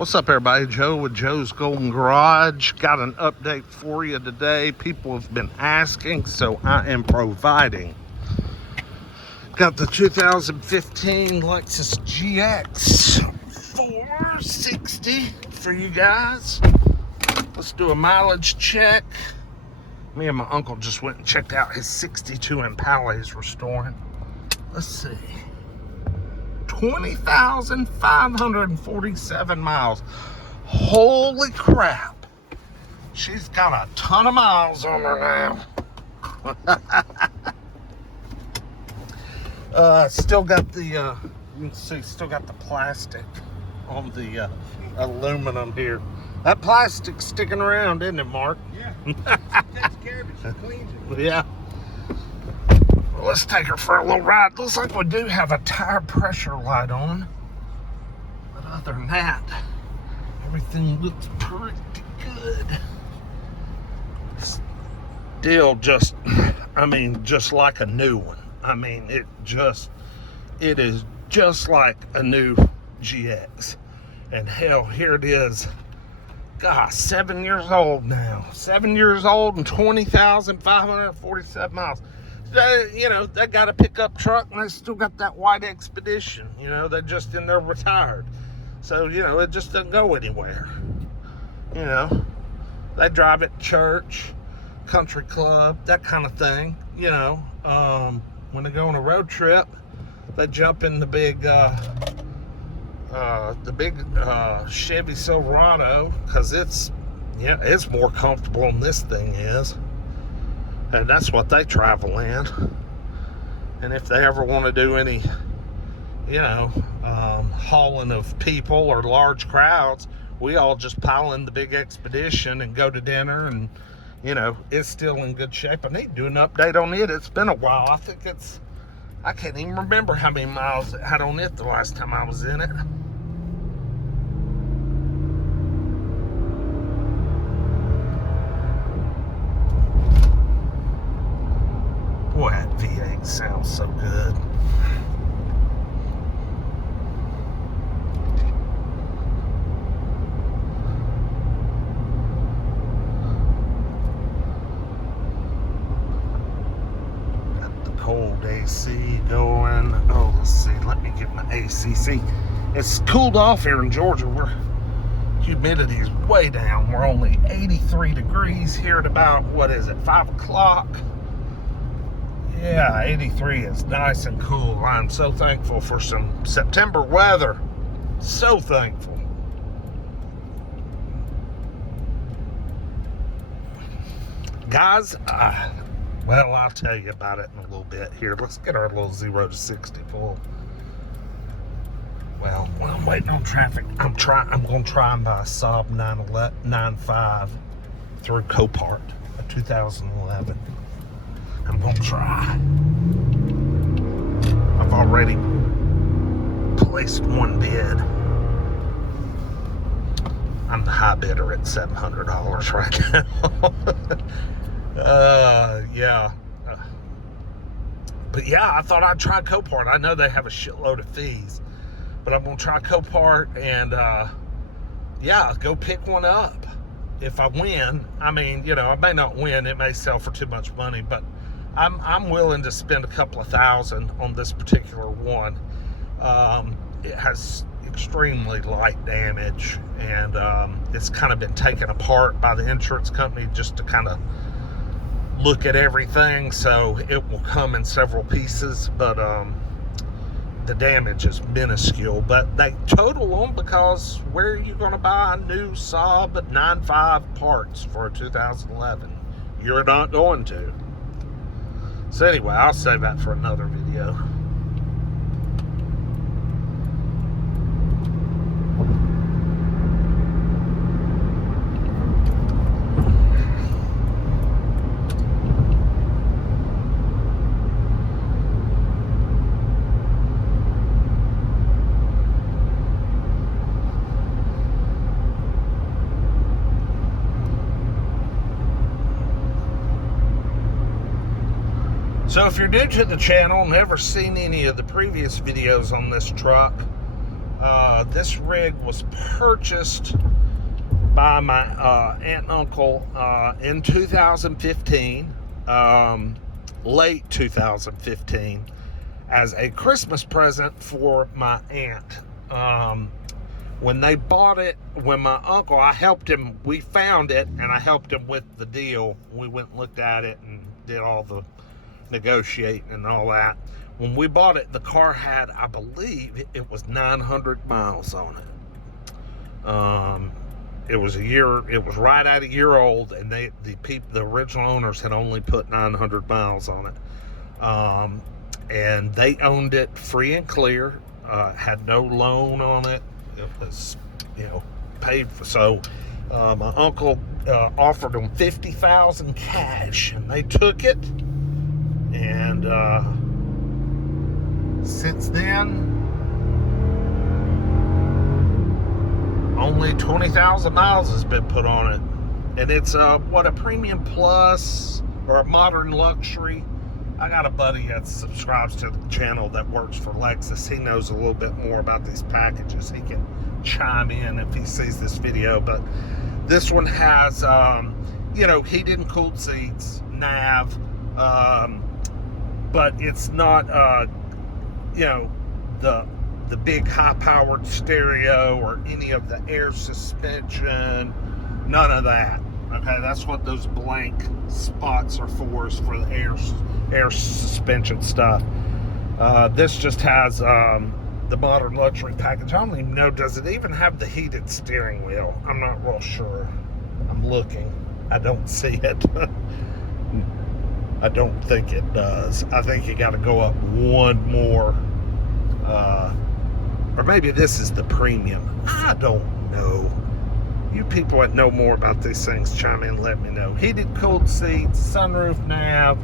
What's up, everybody? Joe with Joe's Golden Garage. Got an update for you today. People have been asking, so I am providing. Got the 2015 Lexus GX460 for you guys. Let's do a mileage check. Me and my uncle just went and checked out his 62 Impala he's restoring. Let's see. 20,547 miles. Holy crap. She's got a ton of miles on her now. Still got the, you can see, still got the plastic on the aluminum here. That plastic's sticking around, isn't it, Mark? Yeah. She takes care of it. She cleans it. Yeah. Let's take her for a little ride. Looks like we do have a tire pressure light on. But other than that, everything looks pretty good. Still just, just like a new one. It is just like a new GX. And hell, here it is. Gosh, 7 years old now. 7 years old and 20,547 miles. They got a pickup truck and they still got that white Expedition. They're just in there retired. So, it just doesn't go anywhere. They drive it to church, country club, that kind of thing. When they go on a road trip, they jump in the big Chevy Silverado, because it's more comfortable than this thing is. And that's what they travel in. And if they ever want to do any, hauling of people or large crowds, we all just pile in the big Expedition and go to dinner. And, it's still in good shape. I need to do an update on it. It's been a while. I can't even remember how many miles it had on it the last time I was in it. Boy, that V8 sounds so good. Got the cold AC going. Oh, let's see. Let me get my AC. See, it's cooled off here in Georgia. Humidity is way down. We're only 83 degrees here at about, 5 o'clock? Yeah, 83 is nice and cool. I'm so thankful for some September weather. So thankful. Guys, I'll tell you about it in a little bit here. Let's get our little 0 to 60 full. Well, while I'm waiting on traffic, I'm going to try and buy a Saab 9.5 through Copart, a 2011. I'm going to try. I've already placed one bid. I'm the high bidder at $700 right now. Yeah. But yeah, I thought I'd try Copart. I know they have a shitload of fees, but I'm going to try Copart and, go pick one up. If I win, I may not win. It may sell for too much money, but I'm willing to spend a couple of $1,000 on this particular one. It has extremely light damage, and it's kind of been taken apart by the insurance company just to kind of look at everything. So it will come in several pieces, but the damage is minuscule. But they total them, because where are you going to buy a new Saab 9.5 parts for a 2011? You're not going to. So anyway, I'll save that for another video. So if you're new to the channel, never seen any of the previous videos on this truck, This rig was purchased by my aunt and uncle in 2015, late 2015, as a Christmas present for my aunt. When they bought it, when my uncle, I helped him, we found it, and I helped him with the deal. We went and looked at it and did all the negotiating and all that. When we bought it, the car had, I believe, it was 900 miles on it. It was right at a year old, and the original owners had only put 900 miles on it. And they owned it free and clear, had no loan on it. It was, paid for. So my uncle offered them $50,000 cash, and they took it. And since then, only 20,000 miles has been put on it, and it's a premium plus or a modern luxury. I got a buddy that subscribes to the channel that works for Lexus. He knows a little bit more about these packages. He can chime in if he sees this video. But this one has, heated and cooled seats, nav, but it's not, the big high-powered stereo or any of the air suspension. None of that. Okay, that's what those blank spots are for, is for the air suspension stuff. This just has the modern luxury package. I don't even know, does it even have the heated steering wheel? I'm not real sure. I'm looking. I don't see it. I don't think it does. I think you got to go up one more. Or maybe this is the premium. I don't know. You people that know more about these things, chime in, let me know. Heated, cooled seats, sunroof, nav,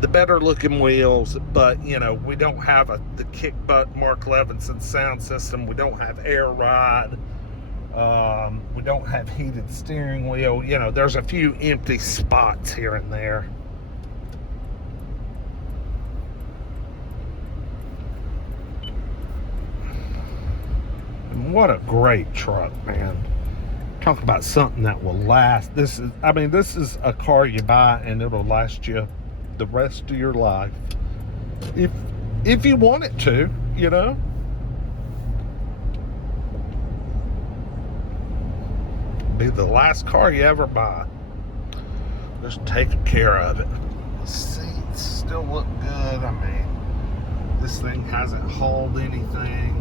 the better looking wheels, but, we don't have the kick butt Mark Levinson sound system. We don't have air ride. We don't have heated steering wheel. There's a few empty spots here and there. What a great truck, man. Talk about something that will last. This is a car you buy and it'll last you the rest of your life. If you want it to, Be the last car you ever buy. Just taking care of it. The seats still look good. This thing hasn't hauled anything.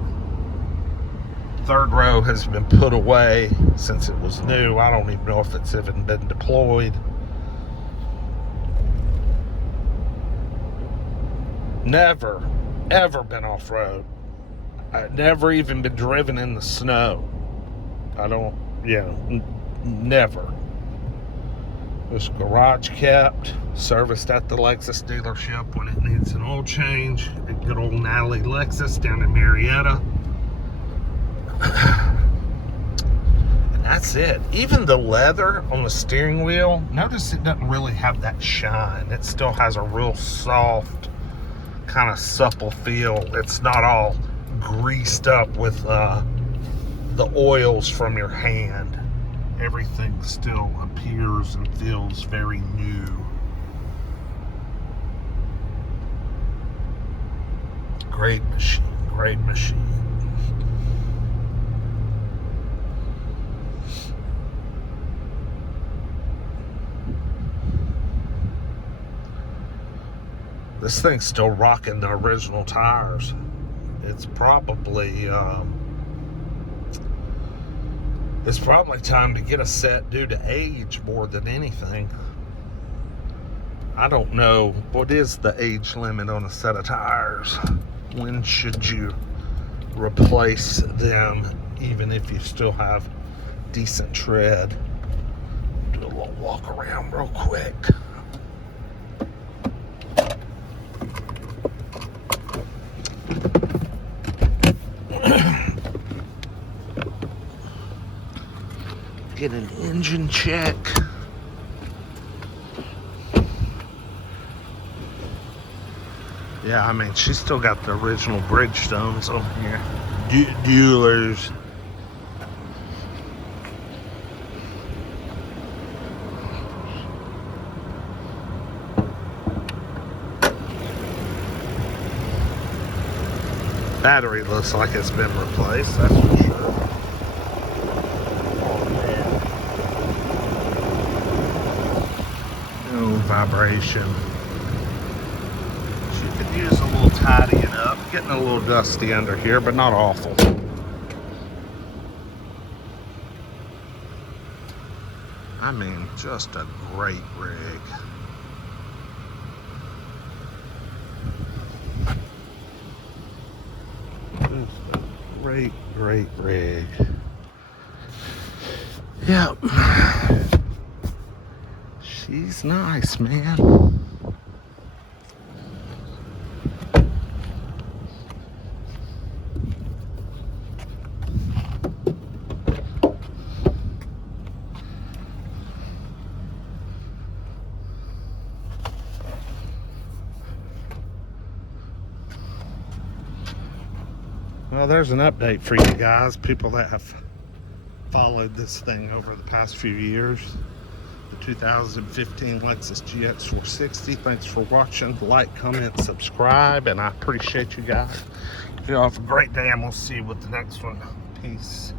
Third row has been put away since it was new. I don't even know if it's even been deployed. Never, ever been off-road. I've never even been driven in the snow. Never. This garage kept, serviced at the Lexus dealership when it needs an oil change. At good old Natalie Lexus down in Marietta. And that's it. Even the leather on the steering wheel, notice it doesn't really have that shine. It still has a real soft, kind of supple feel. It's not all greased up with the oils from your hand. Everything still appears and feels very new. Great machine, great machine. This thing's still rocking the original tires. It's probably time to get a set due to age more than anything. I don't know, what is the age limit on a set of tires? When should you replace them, even if you still have decent tread? Do a little walk around real quick. Get an engine check. Yeah, I mean, she's still got the original Bridgestones on here. Duelers. Battery looks like it's been replaced, that's for sure. Oh man. No vibration. She could use a little tidying up. Getting a little dusty under here, but not awful. I mean, just a great rig. Great rig. Yep. She's nice, man. Well, there's an update for you guys, people that have followed this thing over the past few years. The 2015 Lexus GX460. Thanks for watching. Like, comment, subscribe, and I appreciate you guys. You all have a great day, and we'll see you with the next one. Peace.